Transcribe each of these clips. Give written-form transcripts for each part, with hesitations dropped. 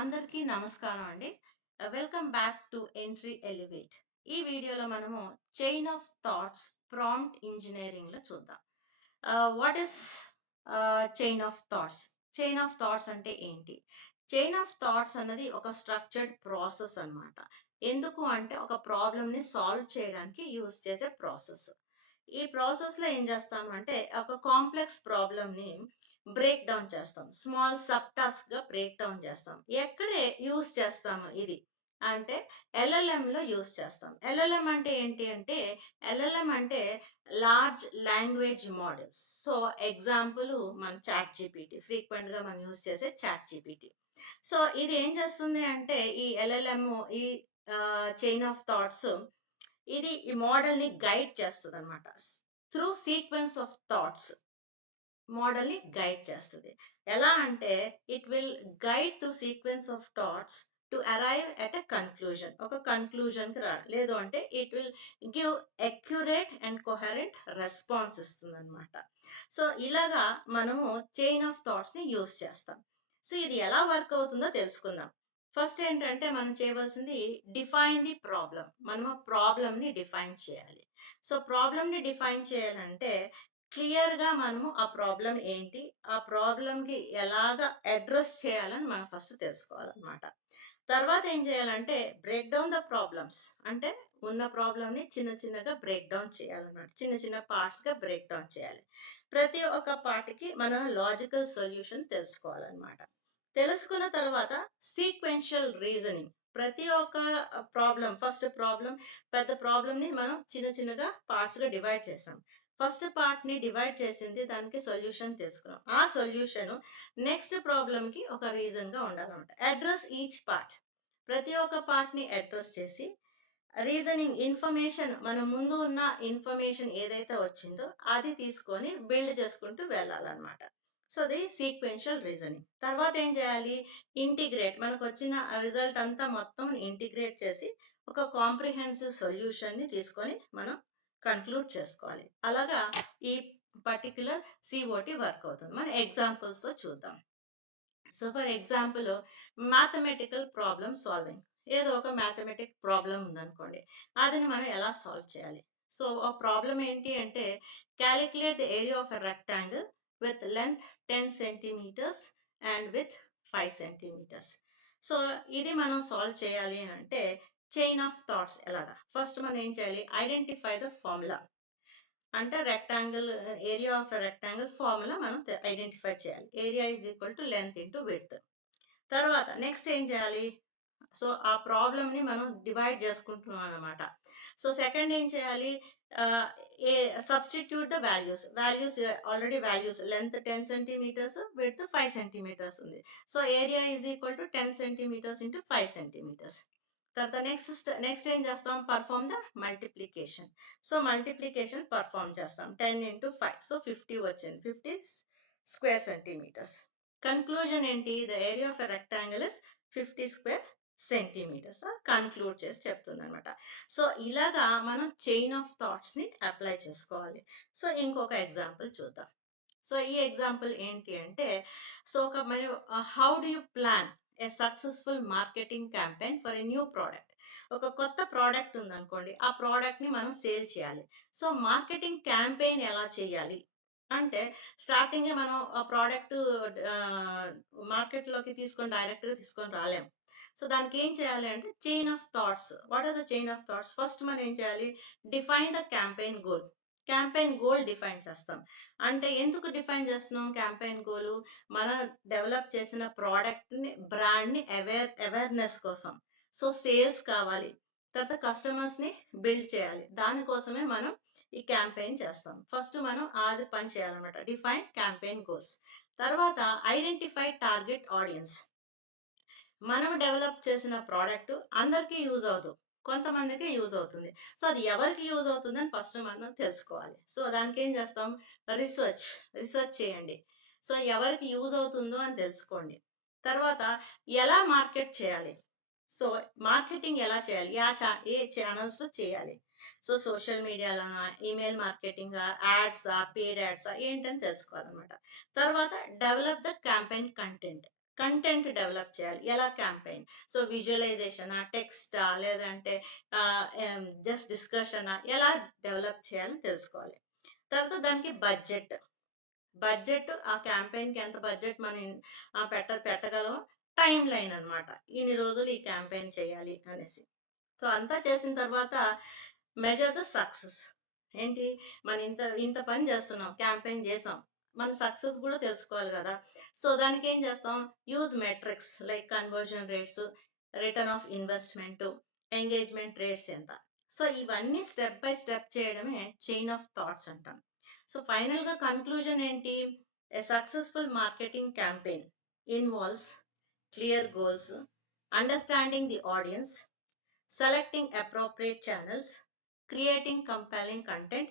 అందరికీ నమస్కారం అండి. Welcome back to entry elevate. ఈ వీడియోలో మనము chain of thoughts prompt engineering లో చూద్దాం. What is chain of thoughts? Chain of thoughts అంటే ఏంటి? చైన్ ఆఫ్ థాట్స్ అన్నది ఒక స్ట్రక్చర్డ్ ప్రాసెస్ అన్నమాట. ఎందుకు అంటే ఒక ప్రాబ్లమ్ ని సాల్వ్ చేయడానికి యూజ్ చేసే ప్రాసెస్. ఈ ప్రాసెస్ లో ఏం చేస్తామంటే ఒక కాంప్లెక్స్ ప్రాబ్లమ్ ని బ్రేక్ డౌన్ చేస్తాం. స్మాల్ సబ్ టాస్క్ గా బ్రేక్ డౌన్ చేస్తాం. ఎక్కడే యూస్ చేస్తాము ఇది అంటే ఎల్ఎల్ఎం లో యూస్ చేస్తాం. ఎల్ఎల్ఎం అంటే ఏంటి అంటే ఎల్ఎల్ఎం అంటే large language models. So example మన చాట్ జీపీటీ, ఫ్రీక్వెంట్ గా మనం యూస్ చేసే చాట్ జీపీటీ. సో ఇది ఏం చేస్తుంది అంటే ఈ ఎల్ఎల్ఎం, ఈ చైన్ ఆఫ్ థాట్స్, ఇది ఈ మోడల్ ని గైడ్ చేస్తుంది అనమాట. Through sequence of thoughts model ని గైడ్ చేస్తుంది. ఎలా అంటే it will guide through sequence of thoughts to arrive at a conclusion. ఒక కన్క్లూజన్ కి రా, లేదు అంటే it will give accurate and coherent response ఇస్తుంది అనమాట. సో ఇలాగా మనము చైన్ ఆఫ్ థాట్స్ ని యూస్ చేస్తాం. సో ఇది ఎలా వర్క్ అవుతుందో తెలుసుకుందాం. ఫస్ట్ ఏంటంటే మనం చేయవలసింది డిఫైన్ ది ప్రాబ్లం. మనం ప్రాబ్లమ్ ని డిఫైన్ చేయాలి. సో ప్రాబ్లమ్ ని డిఫైన్ చేయాలంటే క్లియర్ గా మనము ఆ ప్రాబ్లం ఏంటి, ఆ ప్రాబ్లం కి ఎలాగ అడ్రస్ చేయాలని మనం ఫస్ట్ తెలుసుకోవాలన్నమాట. తర్వాత ఏం చేయాలంటే బ్రేక్ డౌన్ ద ప్రాబ్లమ్స్, అంటే ఉన్న ప్రాబ్లం ని చిన్న చిన్నగా బ్రేక్ డౌన్ చేయాలన్నమాట. చిన్న చిన్న పార్ట్స్ గా బ్రేక్ డౌన్ చేయాలి. ప్రతి ఒక్క పార్ట్ కి మనం లాజికల్ సొల్యూషన్ తెలుసుకోవాలన్నమాట. తెలుసుకున్న తర్వాత సీక్వెన్షియల్ రీజనింగ్. ప్రతి ఒక్క ప్రాబ్లం, ఫస్ట్ ప్రాబ్లం, పెద్ద ప్రాబ్లం ని మనం చిన్న చిన్నగా పార్ట్స్ గా డివైడ్ చేసాం. ఫస్ట్ పార్ట్ ని డివైడ్ చేసింది, దానికి సొల్యూషన్ తెలుసుకున్నాం. ఆ సొల్యూషన్ నెక్స్ట్ ప్రాబ్లం కి ఒక రీజన్ గా ఉండాలన్నమాట. Address each part. ప్రతి ఒక్క పార్ట్ ని అడ్రస్ చేసి రీజనింగ్ ఇన్ఫర్మేషన్, మన ముందు ఉన్న ఇన్ఫర్మేషన్ ఏదైతే వచ్చిందో అది తీసుకొని బిల్డ్ చేసుకుంటూ వెళ్ళాలన్నమాట. సో అది సీక్వెన్షియల్ రీజనింగ్. తర్వాత ఏం చేయాలి? ఇంటిగ్రేట్. మనకు వచ్చిన రిజల్ట్ అంతా మొత్తం ఇంటిగ్రేట్ చేసి ఒక కాంప్రిహెన్సివ్ సొల్యూషన్ ని తీసుకొని మనం కన్క్లూడ్ చేసుకోవాలి. అలాగా ఈ పర్టిక్యులర్ సిఓటి వర్క్ అవుతుంది. మన ఎగ్జాంపుల్స్ తో చూద్దాం. So for example mathematical problem solving. ఏదో ఒక మ్యాథమెటిక్ ప్రాబ్లం ఉందనుకోండి, అదిని మనం ఎలా సాల్వ్ చేయాలి? సో ఆ ప్రాబ్లం ఏంటి అంటే calculate the area of a rectangle with length 10 centimetres and with 5 centimetres. So ఇది మనం సాల్వ్ చేయాలి అంటే చైన్ ఆఫ్ థాట్స్ ఎలాగా? ఫస్ట్ మనం ఏం చేయాలి? Identify the formula. అంటే rectangle, area of rectangle formula మనం ఐడెంటిఫై చేయాలి. Area is equal to length into width. తర్వాత నెక్స్ట్ ఏం చేయాలి? సో ఆ ప్రాబ్లమ్ ని మనం డివైడ్ చేసుకుంటున్నాం అనమాట. సో సెకండ్ ఏం చేయాలి? Substitute the values already values, length 10 centimetres, width 5 centimetres ఉంది. So area is equal to 10 centimetres into 5 centimetres. తర్వాత నెక్స్ట్ ఏం చేస్తాం? Perform the multiplication. So multiplication perform చేస్తాం. 10 ఇంటూ 5, సో 50 వచ్చింది. 50 స్క్వేర్ సెంటీమీటర్స్. కన్క్లూజన్ ఏంటి? The area of a rectangle is 50 square centimetres. Conclude చేసి చెప్తుంది అనమాట. సో ఇలాగా మనం చైన్ ఆఫ్ థాట్స్ ని అప్లై చేసుకోవాలి. సో ఇంకొక ఎగ్జాంపుల్ చూద్దాం. సో ఈ ఎగ్జాంపుల్ ఏంటి అంటే, సో ఒక how do you plan A successful marketing campaign for a new product. ఒక కొత్త ప్రోడక్ట్ ఉందనుకోండి, ఆ ప్రోడక్ట్ ని మనం సేల్ చేయాలి. సో మార్కెటింగ్ క్యాంపెయిన్ ఎలా చేయాలి అంటే, స్టార్టింగ్ మనం ఆ ప్రోడక్ట్ మార్కెట్ లోకి తీసుకొని డైరెక్ట్ గా తీసుకొని రాలేము. సో దానికి ఏం చేయాలి అంటే chain of thoughts. What are the chain of thoughts? First మనం ఏం చేయాలి? Define the campaign goal. Campaign goal define చేస్తాం. అంటే ఎందుకు డిఫైన్ చేస్తున్నాం క్యాంపెయిన్ గోల్? మనం డెవలప్ చేసిన ప్రోడక్ట్ ని, బ్రాండ్ ని అవేర్నెస్ కోసం. సో సేల్స్ కావాలి, తర్వాత కస్టమర్స్ ని బిల్డ్ చేయాలి. దానికోసమే మనం ఈ క్యాంపెయిన్ చేస్తాం. ఫస్ట్ మనం అది పని చేయాలన్నమాట. Define campaign goals. తర్వాత ఐడెంటిఫై టార్గెట్ ఆడియన్స్. మనం డెవలప్ చేసిన ప్రోడక్ట్ అందరికీ యూజ్ అవుతుంది, కొంతమందికి యూజ్ అవుతుంది. సో అది ఎవరికి యూజ్ అవుతుందని ఫస్ట్ మనం తెలుసుకోవాలి. సో దానికి ఏం చేస్తాం? రీసెర్చ్ చేయండి. సో ఎవరికి యూజ్ అవుతుందో అని తెలుసుకోండి. తర్వాత ఎలా మార్కెట్ చేయాలి? సో మార్కెటింగ్ ఎలా చేయాలి? ఏ ఛానల్స్ లో చేయాలి? సో సోషల్ మీడియాలోనా, email marketing, ads, paid ads ఏంటని తెలుసుకోవాలన్నమాట. తర్వాత develop the campaign content. Content develop చేయాలి. ఎలా క్యాంపెయిన్? సో విజువలైజేషనా, టెక్స్టా, లేదంటే జస్ట్ డిస్కషనా, ఎలా డెవలప్ చేయాలో తెలుసుకోవాలి. తర్వాత దానికి బడ్జెట్ ఆ క్యాంపెయిన్‌కి ఎంత బడ్జెట్ మనం పెట్టగలం, టైమ్ లైన్ అన్నమాట. ఇన్ని రోజులు ఈ క్యాంపెయిన్ చేయాలి అనేసి. సో అంతా చేసిన తర్వాత మెజర్ ద సక్సెస్. ఏంటి, మనం ఇంత ఇంత పని చేస్తున్నాం, క్యాంపెయిన్ చేసాం, మన సక్సెస్ కూడా తెలుసుకోవాలి కదా. సో దానికి ఏం చేస్తాం, use metrics like conversion rates, return of investment, engagement rates ఎంత. సో ఇవన్నీ స్టెప్ బై స్టెప్ చేయడమే చైన్ ఆఫ్ థాట్స్ అంటాం. సో ఫైనల్ గా కన్క్లూజన్ ఏంటి, a successful marketing campaign involves clear goals, understanding the audience, selecting appropriate channels, creating compelling content,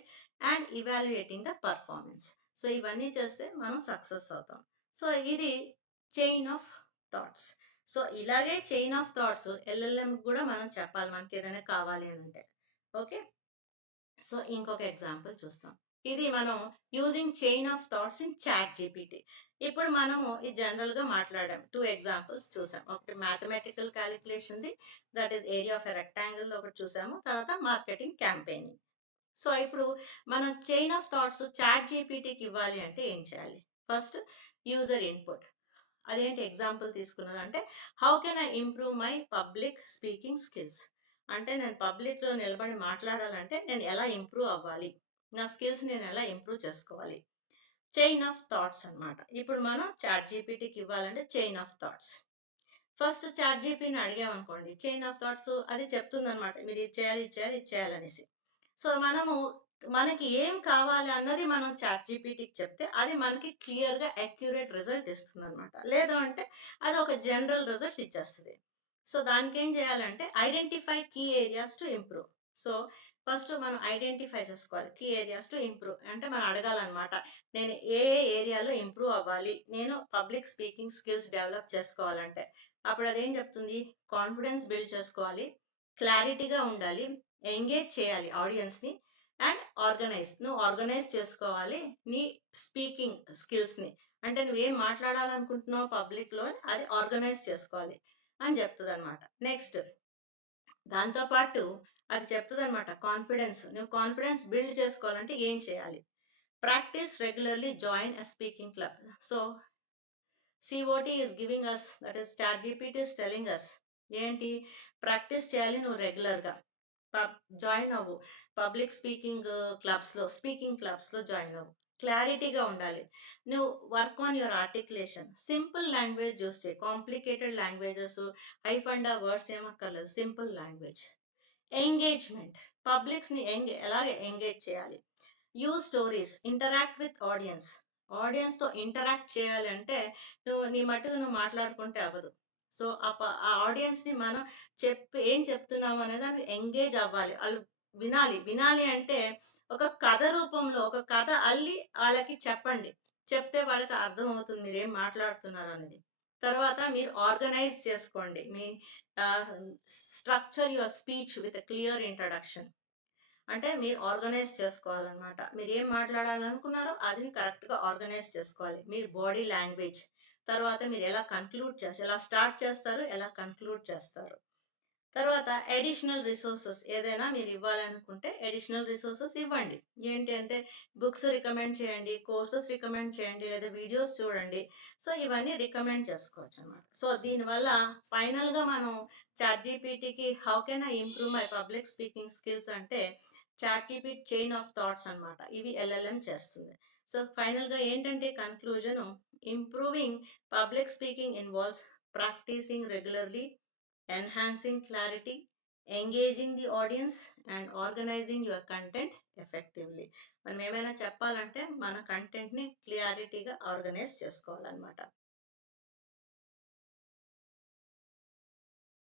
and evaluating the performance. So ఇవన్నీ చేస్తే మనం success అవుతాం. So ఇది chain of thoughts. So ఇలాగే chain of thoughts LLM కూడా మనం చెప్పాలి, మనకి ఏదైనా కావాలి అని అంటే. ఓకే, సో ఇంకొక ఎగ్జాంపుల్ చూస్తాం. ఇది మనం using chain of thoughts in ChatGPT. ఇప్పుడు మనము ఈ జనరల్ గా మాట్లాడాం, 2 ఎగ్జాంపుల్స్ చూసాం. ఒకటి mathematical calculation the, that is area of a rectangle ఒకటి చూసాము. తర్వాత మార్కెటింగ్ క్యాంపెయినింగ్. సో ఇప్పుడు మనం చైన్ ఆఫ్ థాట్స్ చాట్ జీపీటీకి ఇవ్వాలి అంటే ఏం చేయాలి? First user input. అదేంటి ఎగ్జాంపుల్ తీసుకున్నది అంటే, how can I improve my public speaking skills. అంటే నేను పబ్లిక్ లో నిలబడి మాట్లాడాలంటే నేను ఎలా ఇంప్రూవ్ అవ్వాలి, నా స్కిల్స్ నేను ఎలా ఇంప్రూవ్ చేసుకోవాలి. చైన్ ఆఫ్ థాట్స్ అన్నమాట. ఇప్పుడు మనం చాట్ జీపీటీకి ఇవ్వాలంటే chain of thoughts. First chat జీపీని అడిగామనుకోండి, చైన్ ఆఫ్ థాట్స్ అది చెప్తుంది అనమాట, మీరు ఇది చేయాలి, ఇది చేయాలి, ఇది చేయాలనేసి. సో మనకి ఏం కావాలి అన్నది మనం చాట్ జీపీటీకి చెప్తే అది మనకి క్లియర్ గా అక్యురేట్ రిజల్ట్ ఇస్తుంది అనమాట. లేదు అంటే అది ఒక జనరల్ రిజల్ట్ ఇచ్చేస్తుంది. సో దానికి ఏం చేయాలంటే identify key areas to improve. So first మనం ఐడెంటిఫై చేసుకోవాలి కీ ఏరియాస్ టు ఇంప్రూవ్. అంటే మనం అడగాలన్నమాట, నేను ఏ ఏరియాలో ఇంప్రూవ్ అవ్వాలి, నేను పబ్లిక్ స్పీకింగ్ స్కిల్స్ డెవలప్ చేసుకోవాలంటే. అప్పుడు అదేం చెప్తుంది, కాన్ఫిడెన్స్ బిల్డ్ చేసుకోవాలి, క్లారిటీగా ఉండాలి, ఎంగేజ్ చేయాలి ఆడియన్స్ ని, అండ్ నువ్వు ఆర్గనైజ్ చేసుకోవాలి నీ స్పీకింగ్ స్కిల్స్ ని. అంటే నువ్వేం మాట్లాడాలనుకుంటున్నావు పబ్లిక్ లో అది ఆర్గనైజ్ చేసుకోవాలి అని చెప్తుంది అనమాట. నెక్స్ట్ దాంతో పాటు అది చెప్తుంది అనమాట, నువ్వు కాన్ఫిడెన్స్ బిల్డ్ చేసుకోవాలంటే ఏం చేయాలి. Practice regularly, join a speaking club. So COT is giving us, that is ChatGPT is telling us ఏంటి, ప్రాక్టీస్ చేయాలి నువ్వు రెగ్యులర్ గా, జాయిన్ అవ్వు పబ్లిక్ స్పీకింగ్ క్లబ్స్ లో జాయిన్ అవ్వు, క్లారిటీగా ఉండాలి, నువ్వు work on your articulation, simple language use చేయి, కాంప్లికేటెడ్ లాంగ్వేజెస్ హైఫండా వర్డ్స్ ఏమక్కర్లేదు, సింపుల్ లాంగ్వేజ్. ఎంగేజ్మెంట్, పబ్లిక్స్ ని ఎలాగ ఎంగేజ్ చేయాలి. Use stories, interact with audience తో ఇంటరాక్ట్ చేయాలి అంటే నీ మట్టుకు నువ్వు మాట్లాడుకుంటే అవ్వదు. సో ఆ ఆడియన్స్ ని మనం ఏం చెప్తున్నాము అనే దానికి ఎంగేజ్ అవ్వాలి, వాళ్ళు వినాలి అంటే ఒక కథ రూపంలో ఒక కథ అల్లి వాళ్ళకి చెప్పండి, చెప్తే వాళ్ళకి అర్థం అవుతుంది మీరు ఏం మాట్లాడుతున్నారు అనేది. తర్వాత మీరు ఆర్గనైజ్ చేసుకోండి, మీ structure your speech with clear introduction. అంటే మీరు ఆర్గనైజ్ చేసుకోవాలన్నమాట, మీరు ఏం మాట్లాడాలనుకున్నారో అది కరెక్ట్ గా ఆర్గనైజ్ చేసుకోవాలి. మీరు బాడీ లాంగ్వేజ్, తర్వాత మీరు ఎలా స్టార్ట్ చేస్తారు, ఎలా కన్క్లూడ్ చేస్తారు. తర్వాత అడిషనల్ రిసోర్సెస్, ఏదైనా మీరు ఇవ్వాలనుకుంటే అడిషనల్ రిసోర్సెస్ ఇవ్వండి. ఏంటి అంటే బుక్స్ రికమెండ్ చేయండి, కోర్సెస్ రికమెండ్ చేయండి, లేదా వీడియోస్ చూడండి. సో ఇవన్నీ రికమెండ్ చేసుకోవచ్చు అన్నమాట. సో దీనివల్ల ఫైనల్ గా మనం చాట్ జీపీటీకి how can I improve my public speaking skills అంటే chat GPT chain of thoughts అన్నమాట, ఇవి ఎల్ఎల్ఎం చేస్తుంది. సో ఫైనల్ గా ఏంటంటే conclusion, improving public speaking involves practising regularly, enhancing clarity, engaging the audience, and organizing your content effectively. మనం ఏమైనా చెప్పాలంటే మన కంటెంట్ ని క్లియారిటీగా ఆర్గనైజ్ చేసుకోవాలన్నమాట.